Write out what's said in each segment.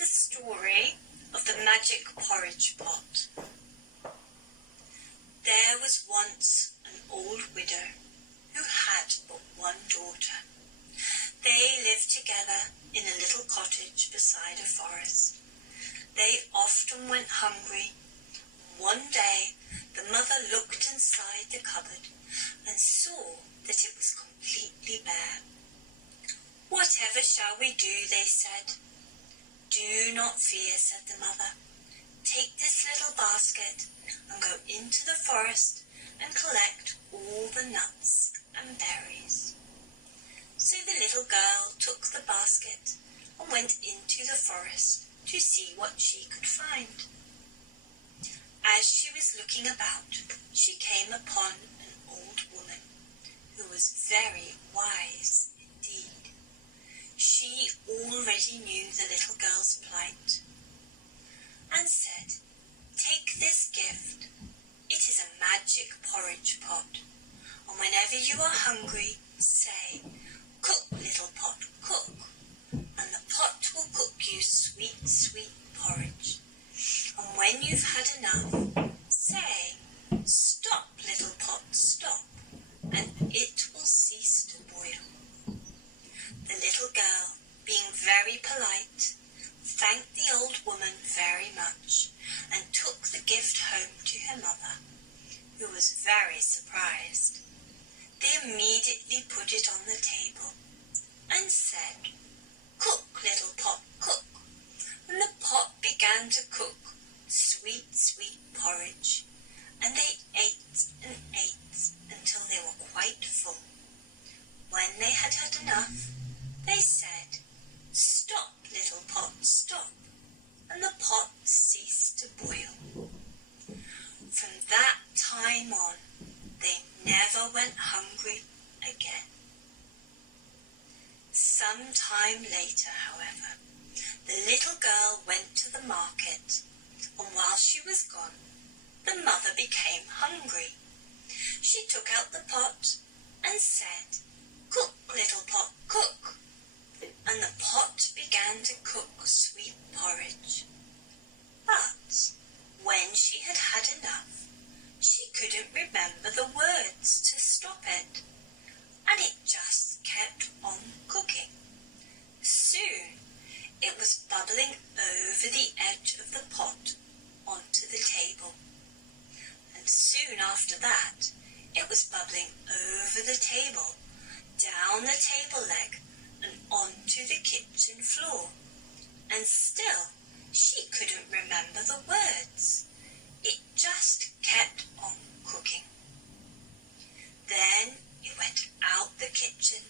the story of the magic porridge pot. There was once an old widow who had but one daughter. They lived together in a little cottage beside a forest. They often went hungry. One day the mother looked inside the cupboard and saw that it was completely bare. "Whatever shall we do?" they said. "Do not fear," said the mother. "Take this little basket and go into the forest and collect all the nuts and berries." So the little girl took the basket and went into the forest to see what she could find. As she was looking about, she came upon an old woman who was very wise indeed. She already knew the little girl's plight and said, "Take this gift. It is a magic porridge pot, and whenever you are hungry, say, 'Cook, little pot, cook,' and the pot will cook you sweet, sweet porridge. And when you've had enough, say, 'Stop, little pot, stop,' and it will cease to boil." The little girl, being very polite, thanked the old woman very much and took the gift home to her mother, who was very surprised. They immediately put it on the table and said, "Cook, little pot, cook," and the pot began to cook sweet, sweet porridge, and they ate and ate until they were quite full. When they had had enough, they said, "Stop, little pot, stop," and the pot ceased to boil. From that time on, they never went hungry again. Some time later, however, the little girl went to the market, and while she was gone, the mother became hungry. She took out the pot and said, "Cook, little pot, cook," and the pot began to cook sweet porridge. But when she had had enough, she couldn't remember the words to stop it, and it just kept on cooking. Soon it was bubbling over the edge of the pot onto the table, and soon after that it was bubbling over the table, down the table leg and onto the kitchen floor, and still she couldn't remember the words. It just kept on cooking. Then it went out the kitchen,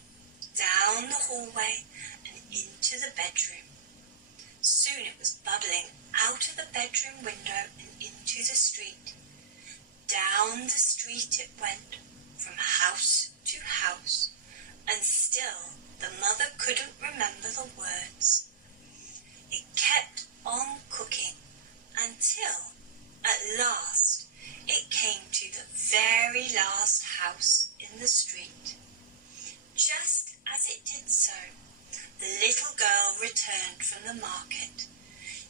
down the hallway and into the bedroom. Soon it was bubbling out of the bedroom window and into the street. Down the street it went, from house to house, and still the mother couldn't remember the words. It kept on cooking until, at last, it came to the very last house in the street. Just as it did so, the little girl returned from the market.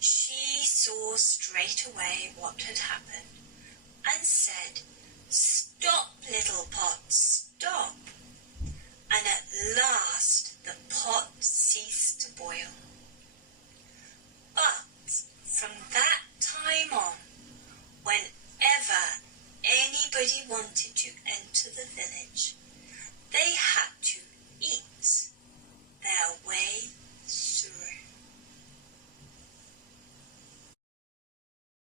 She saw straight away what had happened and said, "Stop, little pot, stop." And at last the pot ceased to boil. But from that time on, whenever anybody wanted to enter the village, they had to eat their way